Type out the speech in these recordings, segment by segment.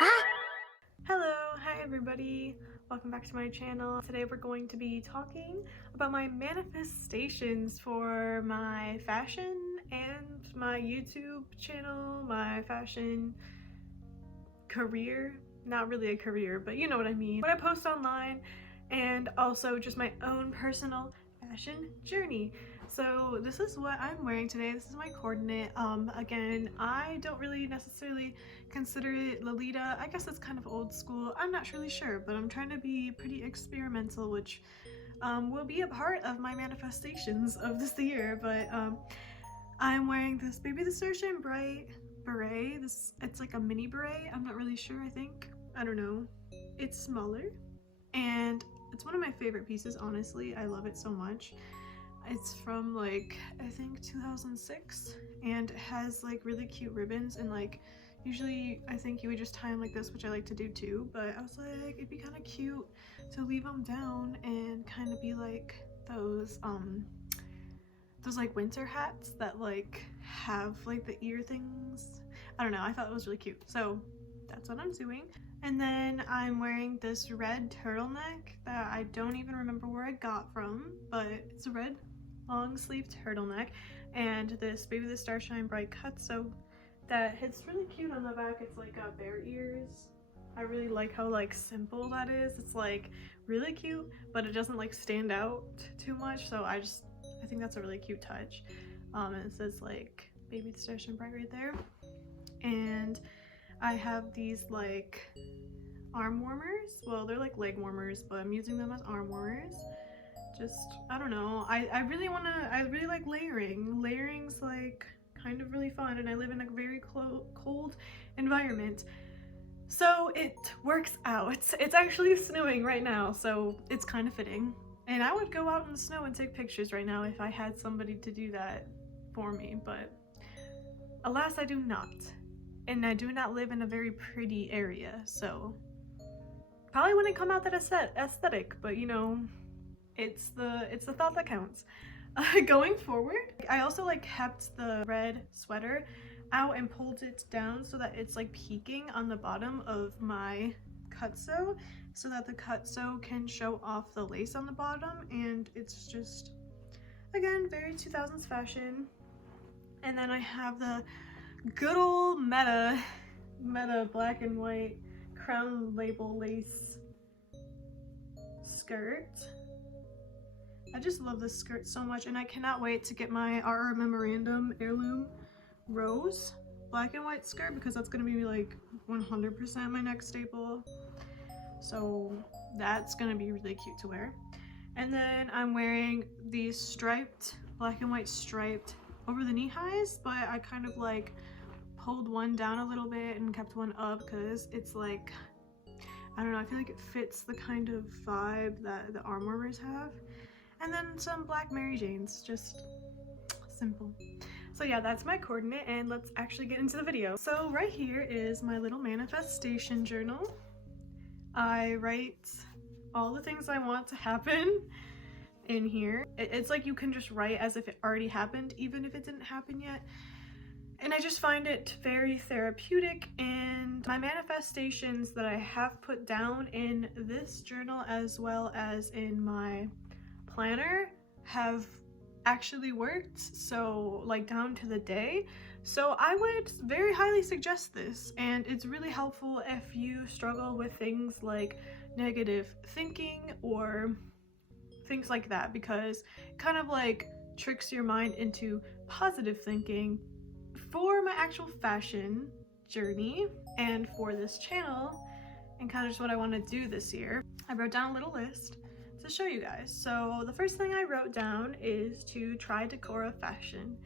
Hello, hi everybody, welcome back to my channel. Today we're going to be talking about my manifestations for my fashion and my YouTube channel, my fashion career. Not really a career, but you know what I mean. What I post online, and also just my own personal fashion journey. So this is what I'm wearing today. This is my coordinate. Again, I don't really necessarily consider it Lolita. I guess it's kind of old school. I'm not really sure, but I'm trying to be pretty experimental, which will be a part of my manifestations of this year. But I'm wearing this Baby the Stars Shine Bright beret. It's like a mini beret. I'm not really sure. I don't know. It's smaller, and it's one of my favorite pieces. Honestly, I love it so much. It's from like I think 2006, and it has like really cute ribbons, and like usually I think you would just tie them like this, which I like to do too, but I was like it'd be kind of cute to leave them down and kind of be like those like winter hats that like have like the ear things. I don't know, I thought it was really cute, so that's what I'm doing. And then I'm wearing this red turtleneck that I don't even remember where I got from, but it's a red long sleeve turtleneck, and this Baby the Stars Shine Bright cutso that hits really cute on the back. It's like got bear ears. I really like how like simple that is. It's like really cute, but it doesn't like stand out too much, so I think that's a really cute touch. And it says like Baby the Stars Shine Bright right there. And I have these like arm warmers. Well, they're like leg warmers, but I'm using them as arm warmers. Just, I don't know. I really like layering. Layering's like kind of really fun, and I live in a very cold environment. So it works out. It's actually snowing right now, so it's kind of fitting. And I would go out in the snow and take pictures right now if I had somebody to do that for me, but alas, I do not. And I do not live in a very pretty area, so probably wouldn't come out that aesthetic, but you know, it's the thought that counts. Going forward, I also like kept the red sweater out and pulled it down so that it's like peeking on the bottom of my cutso, so that the cutso can show off the lace on the bottom, and it's just, again, very 2000s fashion. And then I have the good old meta black and white crown label lace skirt. I just love this skirt so much, and I cannot wait to get my RR Memorandum heirloom rose black and white skirt, because that's gonna be like 100% my next staple. So that's gonna be really cute to wear. And then I'm wearing these striped, black and white striped over the knee highs, but I kind of like pulled one down a little bit and kept one up because it's like, I don't know, I feel like it fits the kind of vibe that the arm warmers have. And then some black Mary Janes, just simple. So yeah, that's my coordinate, and let's actually get into the video. So right here is my little manifestation journal. I write all the things I want to happen in here. It's like you can just write as if it already happened, even if it didn't happen yet. And I just find it very therapeutic, and my manifestations that I have put down in this journal as well as in my planner have actually worked, so like down to the day. So I would very highly suggest this, and it's really helpful if you struggle with things like negative thinking or things like that, because it kind of like tricks your mind into positive thinking for my actual fashion journey and for this channel, and kind of just what I want to do this year. I wrote down a little list to show you guys. So the first thing I wrote down is to try decora fashion,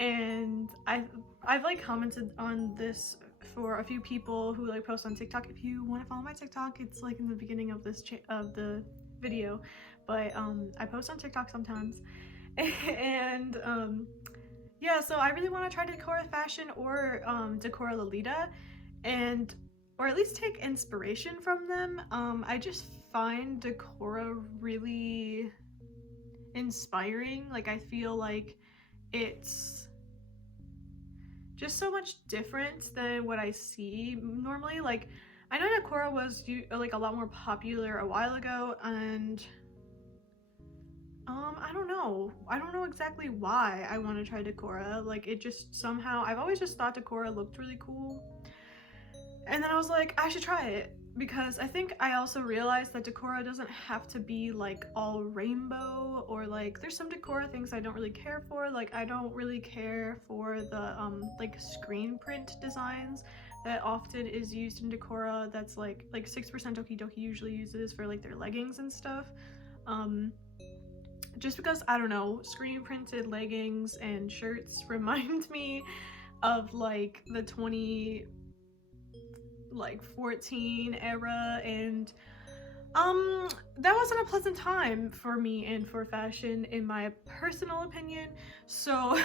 and I've like commented on this for a few people who like post on TikTok. If you want to follow my TikTok, it's like in the beginning of this of the video, but I post on TikTok sometimes. And yeah, so I really want to try decora fashion or decora Lolita, and or at least take inspiration from them. I just find decora really inspiring. Like I feel like it's just so much different than what I see normally. Like, I know decora was like a lot more popular a while ago, and I don't know exactly why I want to try decora. Like, it just somehow, I've always just thought decora looked really cool, and then I was like, I should try it, because I think I also realized that decora doesn't have to be like all rainbow, or like there's some decora things I don't really care for. Like, I don't really care for the like screen print designs that often is used in decora. That's like 6% Doki Doki usually uses for like their leggings and stuff. Just because, I don't know, screen printed leggings and shirts remind me of like the 2014 era, and that wasn't a pleasant time for me and for fashion, in my personal opinion. So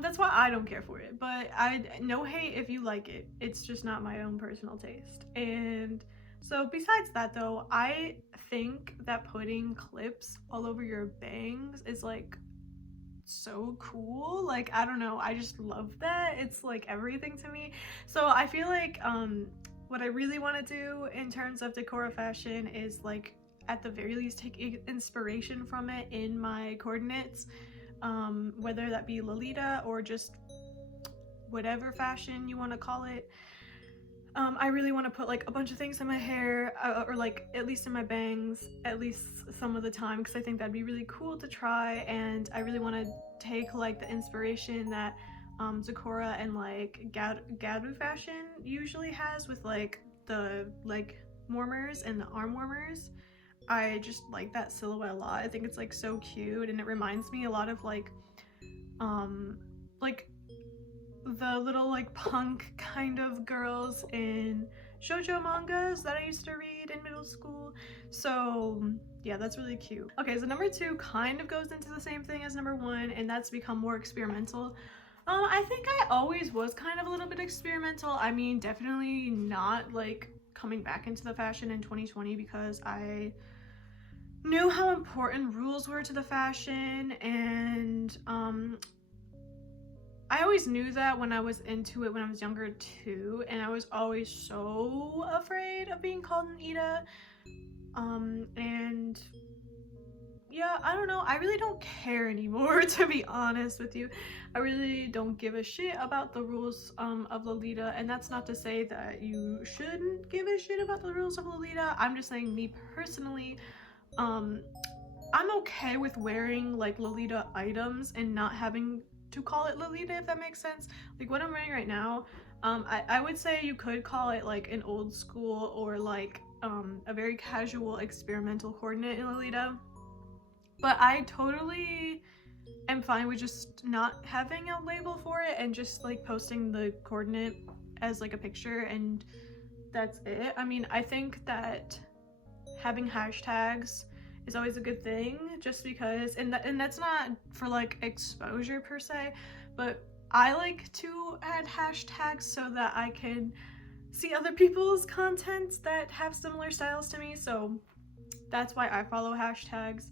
that's why I don't care for it. But no hate if you like it, it's just not my own personal taste. And so besides that though, I think that putting clips all over your bangs is like so cool. Like, I don't know, I just love that. It's like everything to me. So I feel like what I really want to do in terms of decora fashion is, like, at the very least take inspiration from it in my coordinates, whether that be Lolita or just whatever fashion you want to call it. I really want to put like a bunch of things in my hair, or like at least in my bangs, at least some of the time, because I think that'd be really cool to try. And I really want to take like the inspiration that decora and like Gadu fashion usually has, with like the leg warmers and the arm warmers. I just like that silhouette a lot. I think it's like so cute, and it reminds me a lot of like the little like punk kind of girls in shoujo mangas that I used to read in middle school. So yeah, that's really cute. Okay, so number 2 kind of goes into the same thing as number 1, and that's become more experimental. I think I always was kind of a little bit experimental. I mean, definitely not like coming back into the fashion in 2020, because I knew how important rules were to the fashion, and I always knew that when I was into it when I was younger too, and I was always so afraid of being called an Ida. And yeah, I don't know, I really don't care anymore, to be honest with you. I really don't give a shit about the rules of Lolita, and that's not to say that you shouldn't give a shit about the rules of Lolita. I'm just saying, me personally, I'm okay with wearing like Lolita items and not having to call it Lolita, if that makes sense. Like what I'm wearing right now, I would say you could call it like an old school or like a very casual experimental coordinate in Lolita, but I totally am fine with just not having a label for it and just like posting the coordinate as like a picture, and that's it. I mean, I think that having hashtags is always a good thing, just because, and that's not for like exposure per se, but I like to add hashtags so that I can see other people's content that have similar styles to me, so that's why I follow hashtags.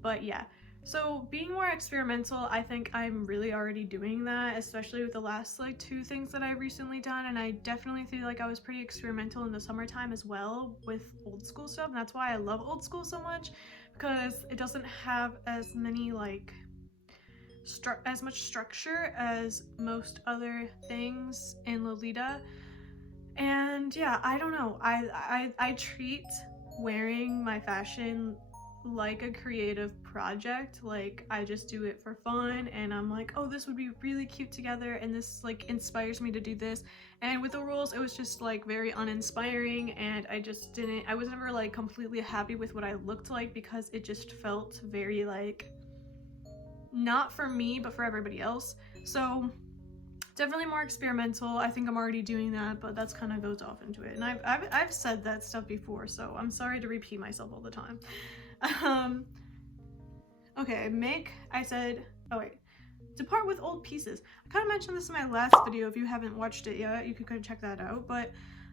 But yeah, so being more experimental, I think I'm really already doing that, especially with the last like 2 things that I've recently done, and I definitely feel like I was pretty experimental in the summertime as well with old school stuff, and that's why I love old school so much, because it doesn't have as many like as much structure as most other things in Lolita. And yeah, I don't know, I treat wearing my fashion like a creative project. Like, I just do it for fun, and I'm like, oh, this would be really cute together, and this like inspires me to do this. And with the rules, it was just like very uninspiring, and I was never like completely happy with what I looked like, because it just felt very like not for me but for everybody else. So definitely more experimental. I think I'm already doing that, but that's kind of goes off into it, and I've said that stuff before, so I'm sorry to repeat myself all the time. Okay, depart with old pieces. I kind of mentioned this in my last video. If you haven't watched it yet, you could go check that out. But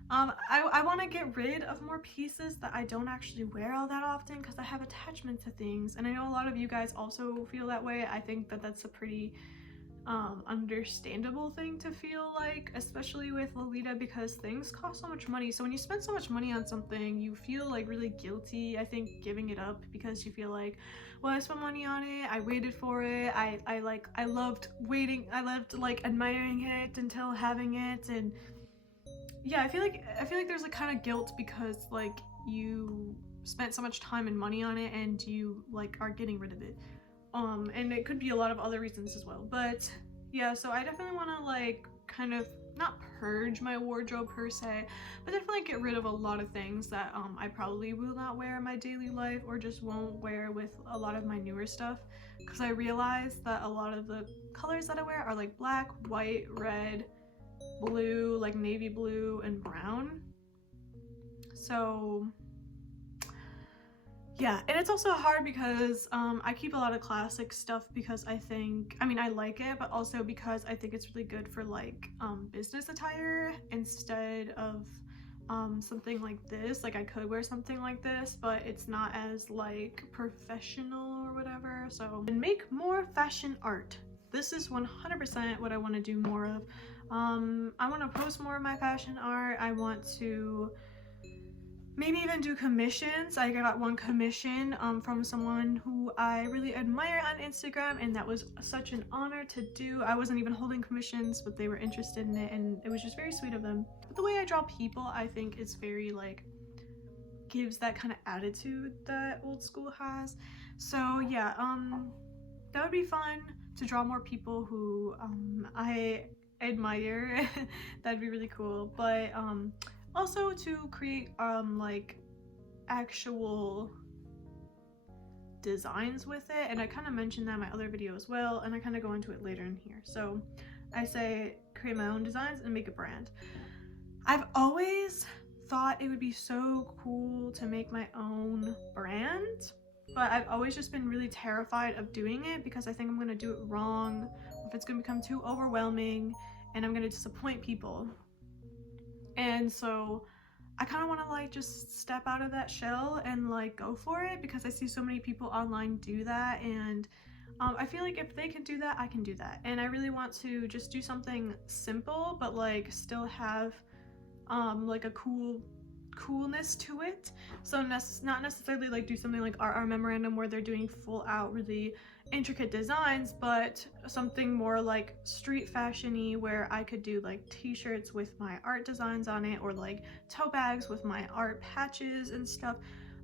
I want to get rid of more pieces that I don't actually wear all that often, because I have attachment to things, and I know a lot of you guys also feel that way. I think that that's a pretty understandable thing to feel like, especially with Lolita, because things cost so much money. So when you spend so much money on something, you feel like really guilty, I think, giving it up, because you feel like, well, I spent money on it, I waited for it, I loved waiting, I loved like admiring it until having it. And yeah, I feel like there's a kind of guilt because like you spent so much time and money on it and you like are getting rid of it. And it could be a lot of other reasons as well. But yeah, so I definitely want to like kind of not purge my wardrobe per se, but definitely get rid of a lot of things that I probably will not wear in my daily life or just won't wear with a lot of my newer stuff, because I realized that a lot of the colors that I wear are like black, white, red, blue, like navy blue, and brown. So yeah, and it's also hard because I keep a lot of classic stuff because I like it, but also because I think it's really good for like business attire instead of something like this. Like I could wear something like this, but it's not as like professional or whatever. So, and make more fashion art. This is 100% what I want to do more of. I want to post more of my fashion art. I want to maybe even do commissions. I got one commission from someone who I really admire on Instagram, and that was such an honor to do. I wasn't even holding commissions, but they were interested in it, and it was just very sweet of them. But the way I draw people, I think, is very like gives that kind of attitude that old school has. So yeah, that would be fun to draw more people who I admire. That'd be really cool. But also to create like actual designs with it, and I kind of mentioned that in my other video as well, and I kind of go into it later in here. So I say create my own designs and make a brand. I've always thought it would be so cool to make my own brand, but I've always just been really terrified of doing it because I think I'm gonna do it wrong, if it's gonna become too overwhelming and I'm gonna disappoint people. And so I kind of want to like just step out of that shell and like go for it, because I see so many people online do that, and I feel like if they can do that, I can do that. And I really want to just do something simple but like still have like a coolness to it. So not necessarily like do something like our memorandum where they're doing full out really intricate designs, but something more like street fashion-y where I could do like t-shirts with my art designs on it, or like tote bags with my art patches and stuff,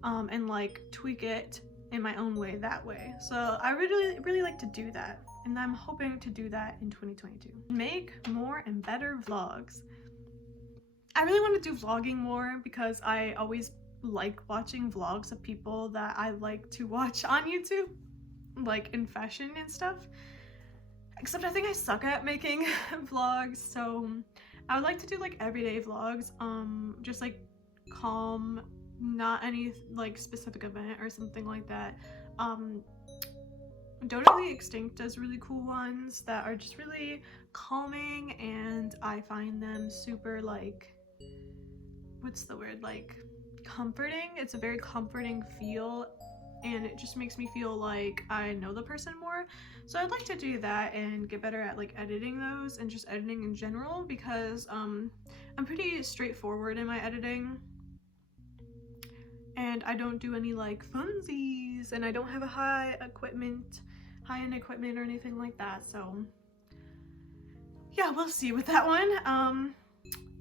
and like tweak it in my own way that way. So I really like to do that, and I'm hoping to do that in 2022. Make more and better vlogs. I really want to do vlogging more because I always like watching vlogs of people that I like to watch on YouTube, like in fashion and stuff. Except I think I suck at making vlogs, so I would like to do like everyday vlogs, just like calm, not any like specific event or something like that. Totally Extinct does really cool ones that are just really calming, and I find them super like, what's the word, like comforting. It's a very comforting feel, and it just makes me feel like I know the person more. So I'd like to do that and get better at like editing those and just editing in general, because I'm pretty straightforward in my editing, and I don't do any like funsies, and I don't have a high-end equipment or anything like that. So yeah, we'll see with that one.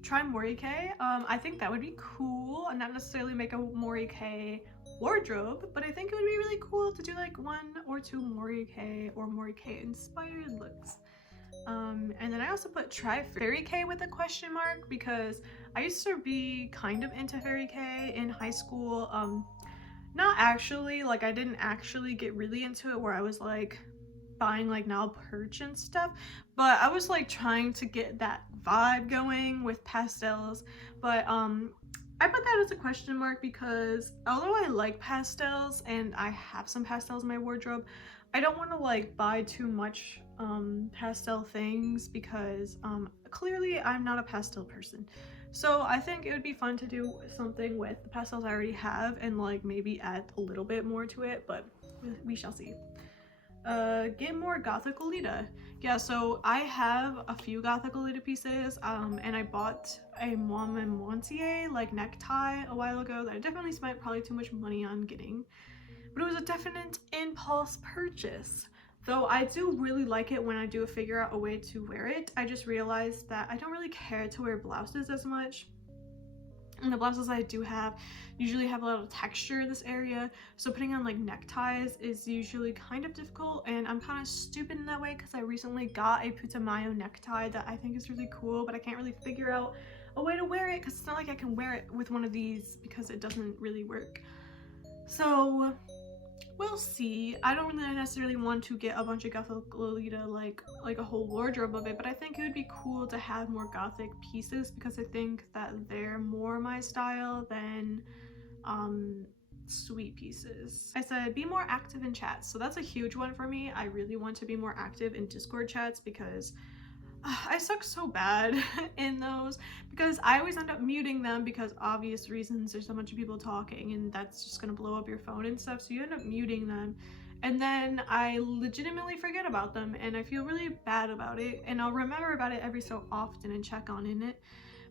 Try Morike. I think that would be cool, and not necessarily make a Morike wardrobe, but I think it would be really cool to do like 1 or 2 Morike or Morike inspired looks. And then I also put try Fairy K with a question mark, because I used to be kind of into Fairy K in high school. Not actually, like I didn't actually get really into it where I was like buying like nail perch and stuff, but I was like trying to get that vibe going with pastels. But I put that as a question mark because although I like pastels and I have some pastels in my wardrobe, I don't want to like buy too much pastel things, because clearly I'm not a pastel person. So I think it would be fun to do something with the pastels I already have and like maybe add a little bit more to it, but we shall see. get more Gothic Lolita. Yeah, so I have a few Gothic Lolita pieces, and I bought a Mom and Montier like necktie a while ago that I definitely spent probably too much money on getting, but it was a definite impulse purchase. Though I do really like it when I do figure out a way to wear it. I just realized that I don't really care to wear blouses as much. And the blouses I do have usually have a lot of texture in this area, so putting on like neckties is usually kind of difficult, and I'm kind of stupid in that way because I recently got a Putumayo necktie that I think is really cool, but I can't really figure out a way to wear it because it's not like I can wear it with one of these because it doesn't really work. So we'll see. I don't really necessarily want to get a bunch of Gothic Lolita like a whole wardrobe of it, but I think it would be cool to have more Gothic pieces because I think that they're more my style than sweet pieces. I said be more active in chats, so that's a huge one for me. I really want to be more active in Discord chats because I suck so bad in those, because I always end up muting them because obvious reasons. There's a bunch of people talking and that's just gonna blow up your phone and stuff, so you end up muting them, and then I legitimately forget about them and I feel really bad about it, and I'll remember about it every so often and check on in it,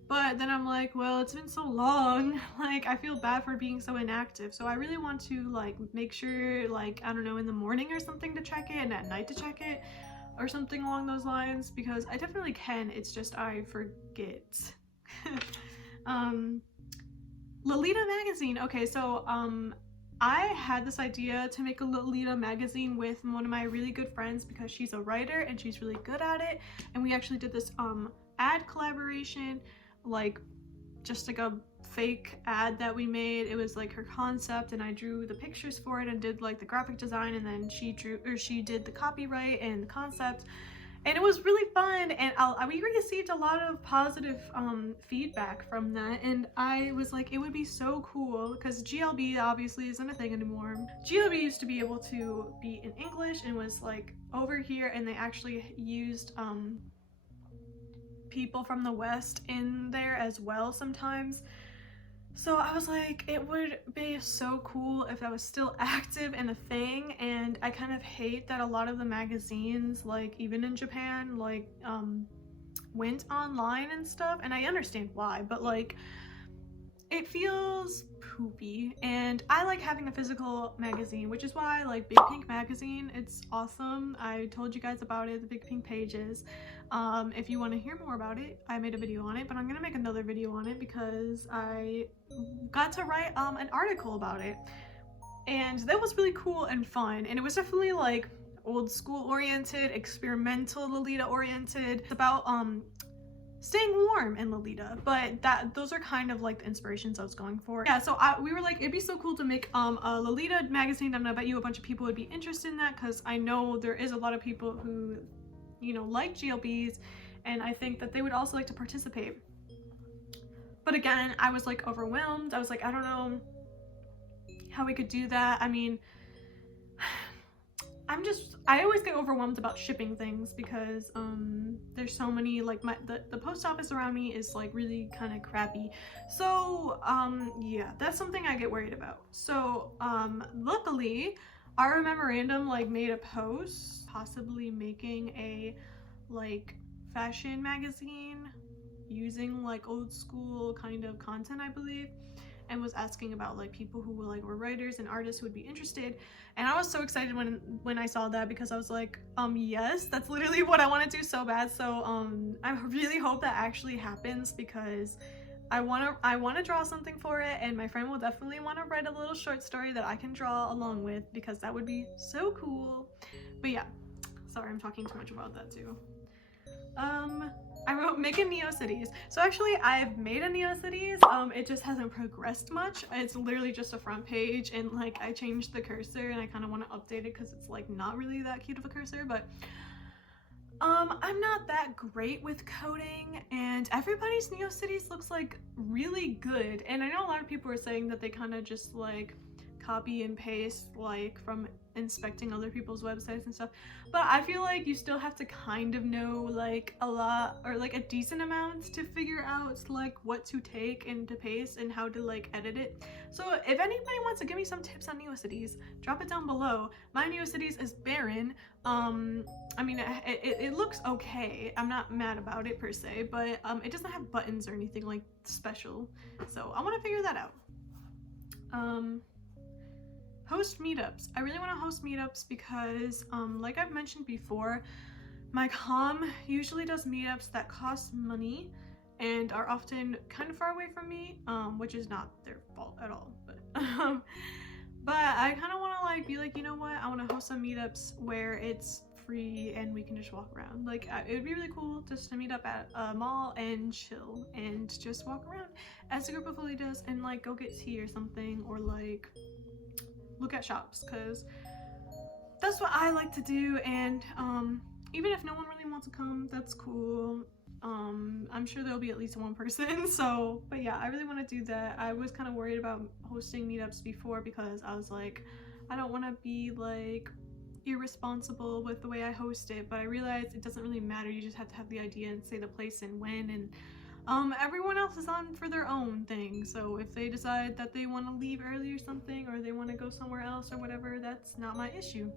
but then I'm like, well, it's been so long, like I feel bad for being so inactive. So I really want to like make sure, like, I don't know, in the morning or something to check it and at night to check it or something along those lines, because I definitely can, it's just I forget. Lolita magazine. Okay, so I had this idea to make a Lolita magazine with one of my really good friends because she's a writer and she's really good at it, and we actually did this ad collaboration, like just like a fake ad that we made. It was like her concept and I drew the pictures for it and did like the graphic design, and then she did the copyright and the concept, and it was really fun, and we received a lot of positive feedback from that, and I was like, it would be so cool because GLB obviously isn't a thing anymore. GLB used to be able to be in English and was like over here, and they actually used people from the West in there as well sometimes. So I was like, it would be so cool if that was still active and a thing, and I kind of hate that a lot of the magazines, like even in Japan, like went online and stuff, and I understand why, but like it feels poopy, and I like having a physical magazine, which is why I like Big Pink magazine. It's awesome. I told you guys about it, the Big Pink pages. If you want to hear more about it, I made a video on it, but I'm gonna make another video on it because I got to write an article about it, and that was really cool and fun, and it was definitely like old school oriented, experimental Lolita oriented. It's about staying warm in Lolita, but those are kind of like the inspirations I was going for. Yeah, so we were like, it'd be so cool to make a Lolita magazine, and I bet you a bunch of people would be interested in that because I know there is a lot of people who, you know, like GLBs, and I think that they would also like to participate. But again, I was like overwhelmed. I was like, I don't know how we could do that. I mean, I always get overwhelmed about shipping things because there's so many, like the post office around me is like really kind of crappy. So yeah, that's something I get worried about. So luckily our memorandum like made a post possibly making a like fashion magazine using like old school kind of content, I believe, and was asking about like people who were writers and artists who would be interested, and I was so excited when I saw that because I was like, yes, that's literally what I want to do so bad. So I really hope that actually happens because I want to draw something for it, and my friend will definitely want to write a little short story that I can draw along with because that would be so cool. But yeah, sorry, I'm talking too much about that too. I wrote make a Neocities. So actually I've made a Neocities, it just hasn't progressed much. It's literally just a front page, and like I changed the cursor and I kind of want to update it because it's like not really that cute of a cursor, but I'm not that great with coding, and everybody's Neocities looks like really good, and I know a lot of people are saying that they kind of just like copy and paste like from inspecting other people's websites and stuff, but I feel like you still have to kind of know like a lot or like a decent amount to figure out like what to take and to paste and how to like edit it. So if anybody wants to give me some tips on Neocities, drop it down below. My Neocities is barren. I mean, it looks okay. I'm not mad about it per se, but it doesn't have buttons or anything like special. So I want to figure that out. Host meetups. I really want to host meetups because, like I've mentioned before, my comm usually does meetups that cost money and are often kind of far away from me, which is not their fault at all. But I kind of want to like be like, you know what? I want to host some meetups where it's free and we can just walk around. Like it would be really cool just to meet up at a mall and chill and just walk around as a group of Lolitas and like go get tea or something, or like look at shops, because that's what I like to do. And even if no one really wants to come, that's cool. I'm sure there'll be at least one person. So, but yeah, I really want to do that. I was kind of worried about hosting meetups before because I was like, I don't want to be like irresponsible with the way I host it, but I realized it doesn't really matter. You just have to have the idea and say the place and when, and everyone else is on for their own thing. So if they decide that they want to leave early or something, or they want to go somewhere else or whatever, that's not my issue.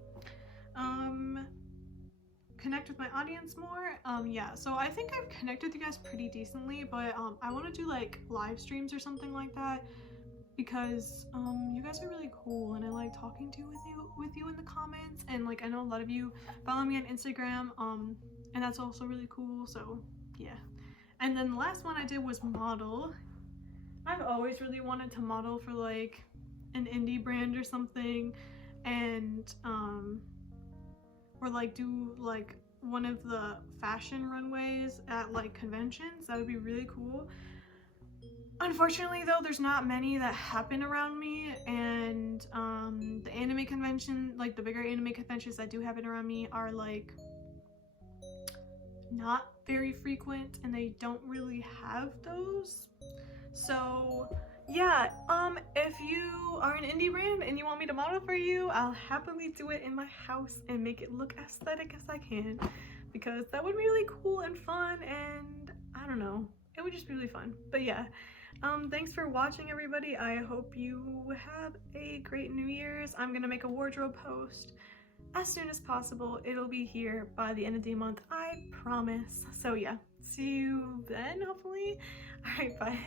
Connect with my audience more. Yeah, so I think I've connected with you guys pretty decently, but I want to do like live streams or something like that, because you guys are really cool and I like talking with you in the comments, and like I know a lot of you follow me on Instagram, and that's also really cool. So yeah. And then the last one I did was model. I've always really wanted to model for like an indie brand or something, and or like do like one of the fashion runways at like conventions. That would be really cool. Unfortunately though, there's not many that happen around me, and the anime convention, like the bigger anime conventions that do happen around me, are like not very frequent and they don't really have those. So yeah, if you are an indie brand and you want me to model for you, I'll happily do it in my house and make it look aesthetic as I can, because that would be really cool and fun, and I don't know, it would just be really fun. But yeah, thanks for watching everybody. I hope you have a great New Year's. I'm gonna make a wardrobe post as soon as possible. It'll be here by the end of the month, I promise. So yeah, see you then hopefully. All right, bye.